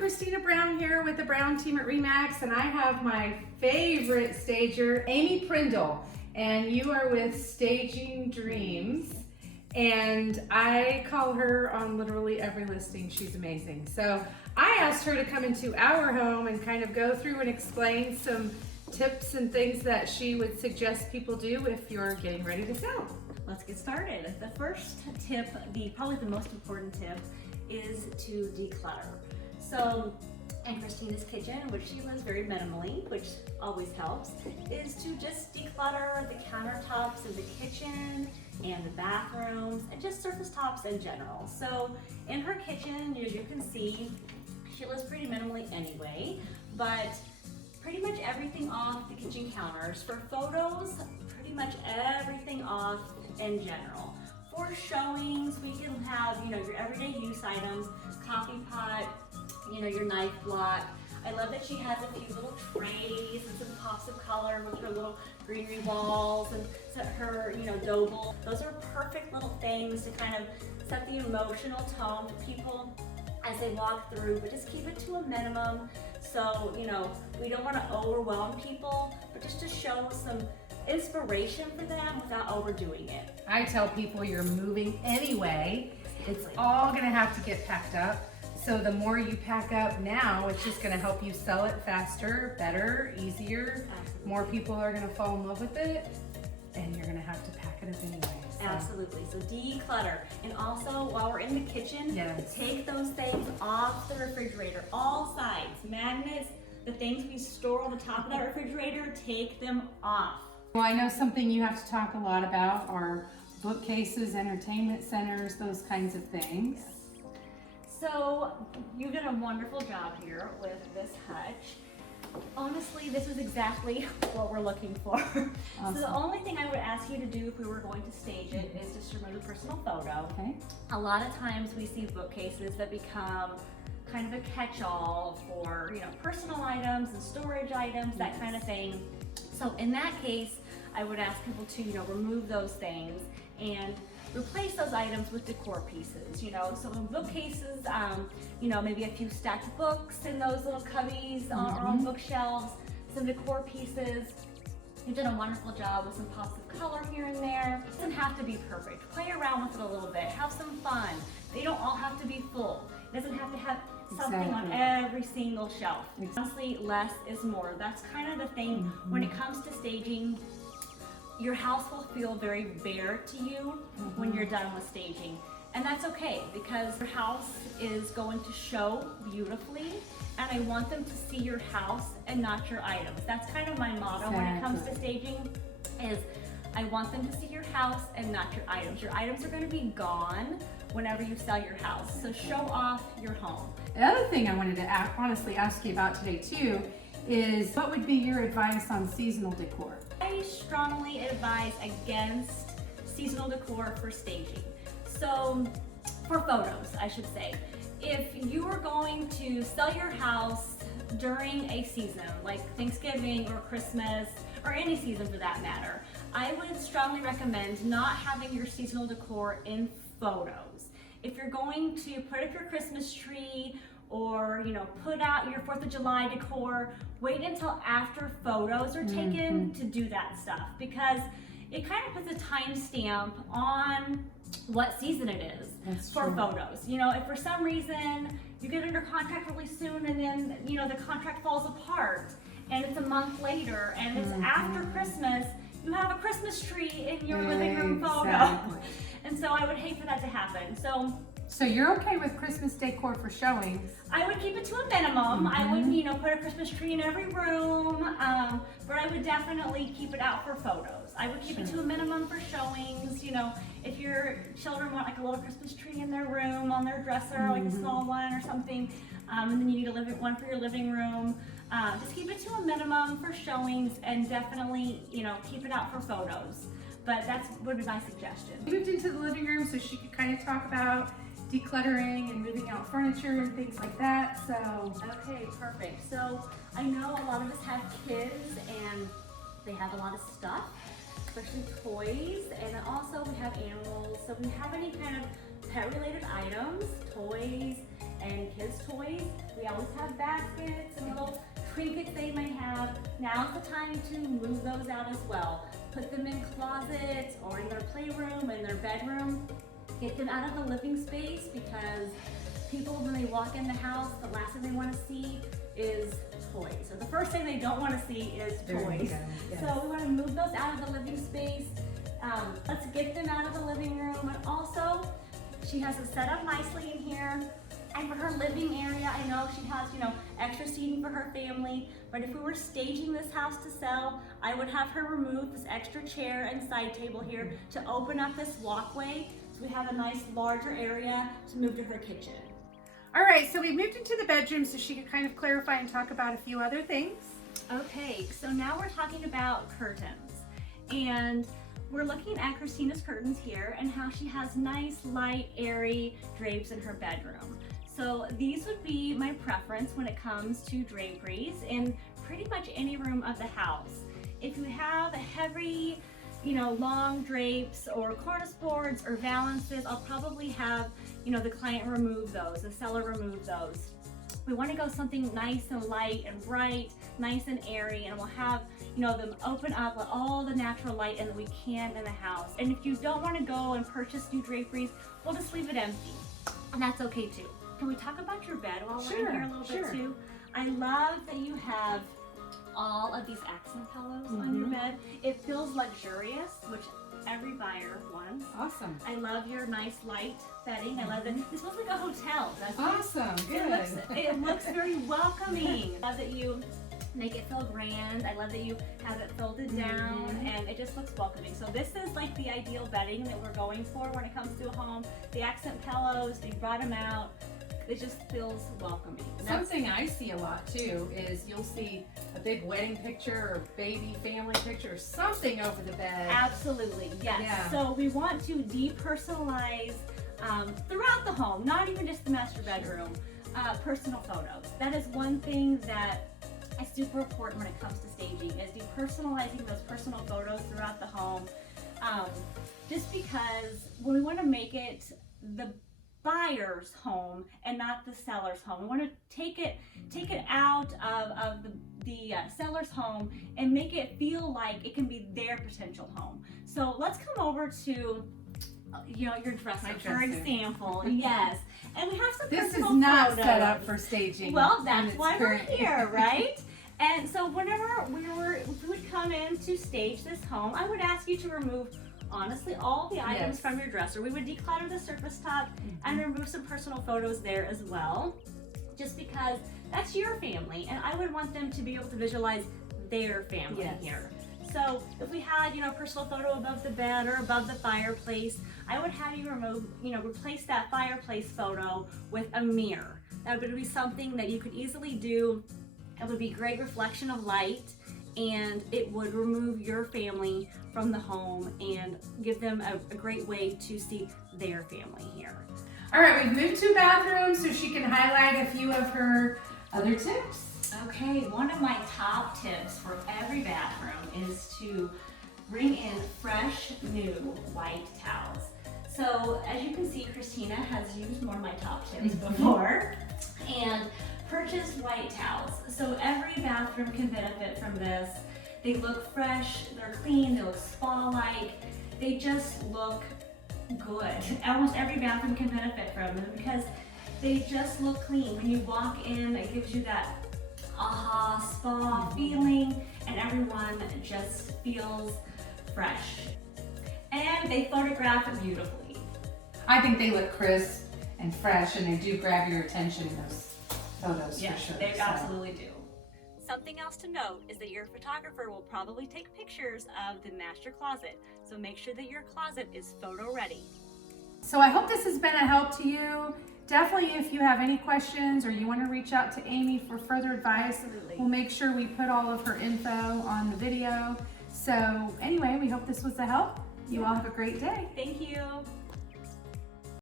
Christina Brown here with the Brown team at Remax, and I have my favorite stager, Amy Prindle, and you are with Staging Dreams, and I call her on literally every listing. She's amazing. So I asked her to come into our home and kind of go through and explain some tips and things that she would suggest people do if you're getting ready to sell. Let's get started. The first tip, probably the most important tip, is to declutter. So in Christina's kitchen, which she lives very minimally, which always helps, is to just declutter the countertops in the kitchen and the bathrooms and just surface tops in general. So in her kitchen, as you can see, she lives pretty minimally anyway, but pretty much everything off the kitchen counters. For photos, pretty much everything off in general. For showings, we can have, your everyday use items, coffee pot, your knife block. I love that she has a few little trays and some pops of color with her little greenery balls and her, dough bowl. Those are perfect little things to kind of set the emotional tone to people as they walk through, but just keep it to a minimum. So, we don't want to overwhelm people, but just to show some inspiration for them without overdoing it. I tell people you're moving anyway. It's all gonna have to get packed up. So the more you pack up now, it's just gonna help you sell it faster, better, easier. Absolutely. More people are gonna fall in love with it, and you're gonna have to pack it up anyway. So. Absolutely. So declutter. And also, while we're in the kitchen, Yes. take those things off the refrigerator, all sides, magnets, the things we store on the top of that refrigerator, take them off. Well, I know something you have to talk a lot about are bookcases, entertainment centers, those kinds of things. Yes. So you did a wonderful job here with this hutch. Honestly, this is exactly what we're looking for. Awesome. So the only thing I would ask you to do if we were going to stage it is just remove a personal photo. Okay. A lot of times we see bookcases that become kind of a catch-all for, personal items and storage items, that kind of thing. So in that case, I would ask people to, remove those things and replace those items with decor pieces. So in bookcases, maybe a few stacked books in those little cubbies or on bookshelves, some decor pieces. You've done a wonderful job with some pops of color here and there. It doesn't have to be perfect. Play around with it a little bit. Have some fun. They don't all have to be full. It doesn't have to have something on every single shelf. Honestly, less is more. That's kind of the thing when it comes to staging. Your house will feel very bare to you when you're done with staging. And that's okay, because your house is going to show beautifully, and I want them to see your house and not your items. That's kind of my motto when it comes to staging, is I want them to see your house and not your items. Your items are going to be gone whenever you sell your house. So show off your home. The other thing I wanted to honestly ask you about today too is what would be your advice on seasonal decor? I strongly advise against seasonal decor for staging. So for photos, I should say. If you are going to sell your house during a season, like Thanksgiving or Christmas, or any season for that matter, I would strongly recommend not having your seasonal decor in photos. If you're going to put up your Christmas tree or put out your 4th of July decor, wait until after photos are taken to do that stuff, because it kind of puts a timestamp on what season it is for photos. If for some reason you get under contract really soon and then the contract falls apart and it's a month later and it's after Christmas, you have a Christmas tree in your living room photo. And so I would hate for that to happen. So you're okay with Christmas decor for showings? I would keep it to a minimum. I wouldn't, put a Christmas tree in every room, but I would definitely keep it out for photos. I would keep it to a minimum for showings. If your children want like a little Christmas tree in their room, on their dresser, like a small one or something, and then you need one for your living room, just keep it to a minimum for showings, and definitely, keep it out for photos. But that would be my suggestion. We moved into the living room so she could kind of talk about decluttering and moving out furniture and things like that. So okay, perfect. So I know a lot of us have kids and they have a lot of stuff, especially toys, and then also we have animals. So if you have any kind of pet related items, toys, and kids' toys. We always have baskets and little trinkets they might have. Now's the time to move those out as well. Put them in closets or in their playroom, in their bedroom. Get them out of the living space, because people, when they walk in the house, the last thing they want to see is toys. So the first thing they don't want to see is toys. Yes. So we want to move those out of the living space. Let's get them out of the living room. And also, she has it set up nicely in here. And for her living area, I know she has, extra seating for her family. But if we were staging this house to sell, I would have her remove this extra chair and side table here to open up this walkway. So we have a nice larger area to move to her kitchen. All right, so we moved into the bedroom so she could kind of clarify and talk about a few other things. Okay, so now we're talking about curtains. And we're looking at Christina's curtains here and how she has nice, light, airy drapes in her bedroom. So these would be my preference when it comes to draperies in pretty much any room of the house. If you have heavy, long drapes or cornice boards or valances, I'll probably have, the client remove those, the seller remove those. We want to go something nice and light and bright, nice and airy, and we'll have, them open up with all the natural light and that we can in the house. And if you don't want to go and purchase new draperies, we'll just leave it empty, and that's okay too. Can we talk about your bed while we're in here a little bit too? I love that you have all of these accent pillows on your bed. It feels luxurious, which every buyer wants. Awesome. I love your nice light bedding. I love that. This looks like a hotel. That's Awesome. Good. It looks very welcoming. I love that you make it feel grand. I love that you have it folded down, and it just looks welcoming. So this is like the ideal bedding that we're going for when it comes to a home. The accent pillows, you brought them out. It just feels welcoming. Something I see a lot too is you'll see a big wedding picture or baby family picture or something over the bed. Absolutely, yes. Yeah. So we want to depersonalize throughout the home, not even just the master bedroom, personal photos. That is one thing that is super important when it comes to staging, is depersonalizing those personal photos throughout the home. Just because when we want to make it the buyer's home and not the seller's home. We want to take it out of the seller's home and make it feel like it can be their potential home. So let's come over to your dresser, for example. Yes, and we have some This is personal not photos. Set up for staging. Well, that's why we're here, right? And so whenever we would come in to stage this home, I would ask you to remove, honestly, all the items from your dresser. We would declutter the surface top and remove some personal photos there as well, just because that's your family, and I would want them to be able to visualize their family here. So if we had, a personal photo above the bed or above the fireplace, I would have you replace that fireplace photo with a mirror. That would be something that you could easily do. It would be a great reflection of light, and it would remove your family from the home and give them a great way to see their family here. All right, we've moved to a bathroom so she can highlight a few of her other tips. Okay, one of my top tips for every bathroom is to bring in fresh, new white towels. So as you can see, Christina has used one of my top tips before, and purchase white towels. So every bathroom can benefit from this. They look fresh, they're clean, they look spa-like, they just look good. Almost every bathroom can benefit from them because they just look clean. When you walk in, it gives you that aha spa feeling, and everyone just feels fresh. And they photograph it beautifully. I think they look crisp and fresh, and they do grab your attention in those photos for sure. They absolutely do. Something else to note is that your photographer will probably take pictures of the master closet, so make sure that your closet is photo ready. So I hope this has been a help to you. Definitely, if you have any questions or you want to reach out to Amy for further advice, we'll make sure we put all of her info on the video. So anyway, we hope this was a help. You all have a great day. Thank you.